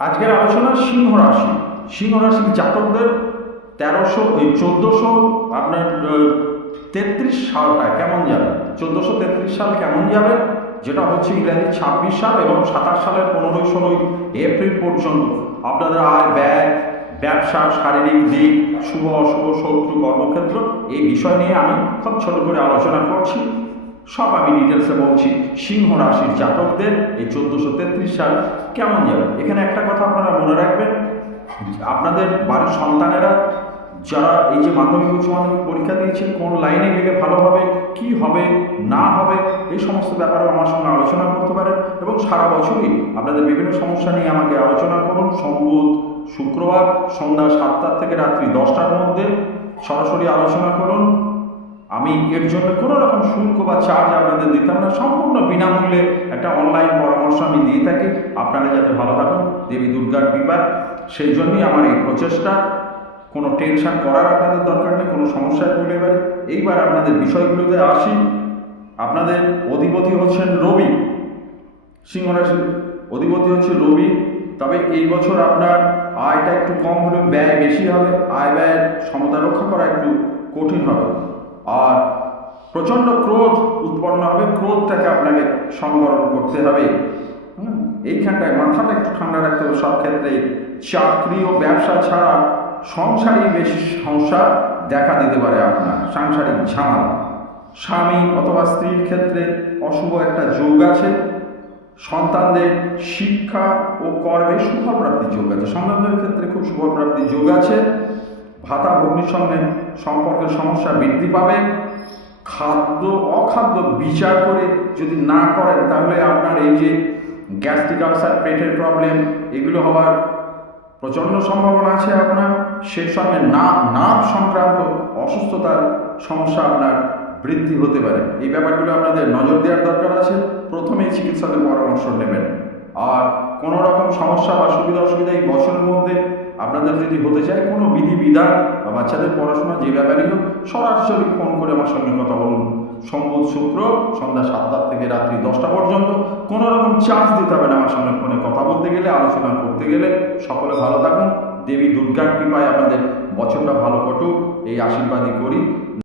আজকের আলোচনা সিংহ রাশি। সিংহ রাশির জাতকদের 1400 আপনার 33 সালটা কেমন যাবে, 1433 সাল কেমন যাবে, যেটা হচ্ছে ইংরেজি 26 সাল এবং 27 সালের 15-16 এপ্রিল পর্যন্ত আপনাদের আয় ব্যয়, ব্যবসা, শারীরিক দিক, শুভ অশুভ, শত্রু, কর্মক্ষেত্র, এই বিষয় নিয়ে আমি খুব ছোট করে আলোচনা করছি। সব আমি ডিটেলসে বলছি। সিংহ রাশির জাতকদের এই 1433 সাল কেমন যাবে। এখানে একটা কথা আপনারা মনে রাখবেন, আপনাদের বাড়ির সন্তানেরা যারা এই যে মাধ্যমিক উচ্চ মাধ্যমিক পরীক্ষা দিয়েছেন, কোন লাইনে গেলে ভালো হবে, কি হবে না হবে, এই সমস্ত ব্যাপারে আমার সঙ্গে আলোচনা করতে পারেন এবং সারা বছরই আপনাদের বিভিন্ন সমস্যা নিয়ে আমাকে আলোচনা করুন। সোম, শুক্রবার সন্ধ্যা 7টা থেকে রাত্রি 10টার মধ্যে সরাসরি আলোচনা করুন। আমি এর জন্য কোনো রকম শুল্ক বা চার্জ আপনাদের দিতাম না, সম্পূর্ণ বিনামূল্যে একটা অনলাইন পরামর্শ আমি দিয়ে থাকি। আপনারা যাতে ভালো থাকুন দেবী দুর্গার কৃপায়, সেই জন্যই আমার এই প্রচেষ্টা। কোনো টেনশন করার আপনাদের দরকার নেই, কোনো সমস্যায় পড়লে পারে। এইবার আপনাদের বিষয়গুলোতে আসি। আপনাদের অধিপতি হচ্ছেন রবি, সিংহ রাশির অধিপতি হচ্ছে রবি। তবে এই বছর আপনার আয়টা একটু কম হলেও ব্যয় বেশি হবে, আয় ব্যয়ের সমতা রক্ষা করা একটু কঠিন হবে। আর প্রচণ্ড ক্রোধ উৎপন্ন হবে, ক্রোধটাকে আপনাকে সংবরণ করতে হবে। এইখানটায় মাথাটা একটু ঠান্ডা রাখতে হবে সব ক্ষেত্রে। চাকরি ও ব্যবসা ছাড়া সংসারেই বেশি সমস্যা দেখা দিতে পারে আপনার, সাংসারিক ঝামেলা। স্বামী অথবা স্ত্রীর ক্ষেত্রে অশুভ একটা যোগ আছে। সন্তানদের শিক্ষা ও কর্মে শুভপ্রাপ্তির যোগ আছে, সন্তানদের ক্ষেত্রে খুব শুভপ্রাপ্তির যোগ আছে। ভাতা ভগ্নির সঙ্গে সম্পর্কের সমস্যা বৃদ্ধি পাবে। খাদ্য অখাদ্য বিচার করে যদি না করেন তাহলে আপনার এই যে গ্যাস্ট্রিক আলসার, পেটের প্রবলেম, এগুলো হওয়ার প্রচণ্ড সম্ভাবনা আছে আপনার। সেই সঙ্গে নার্ভ সংক্রান্ত অসুস্থতার সমস্যা আপনার বৃদ্ধি হতে পারে। এই ব্যাপারগুলো আপনাদের নজর দেওয়ার দরকার আছে। প্রথমেই চিকিৎসকের পরামর্শ নেবেন। আর কোনো রকম সমস্যা বা সুবিধা অসুবিধা এই বছরের মধ্যে আপনাদের যদি হতে চায়, কোনো বিধিবিধান বা বাচ্চাদের পড়াশোনা যে ব্যাপারই হোক, সরাসরি ফোন করে আমার সঙ্গে কথা বলুন। সোম, শুক্র সন্ধ্যা 7টা থেকে রাত্রি 10টা পর্যন্ত কোনো রকম চার্জ দিতে হবে না আমার সঙ্গে ফোনে কথা বলতে গেলে, আলোচনা করতে গেলে। সকলে ভালো থাকুন, দেবী দুর্গার কৃপায় আপনাদের বছরটা ভালো কাটুক, এই আশীর্বাদই করি।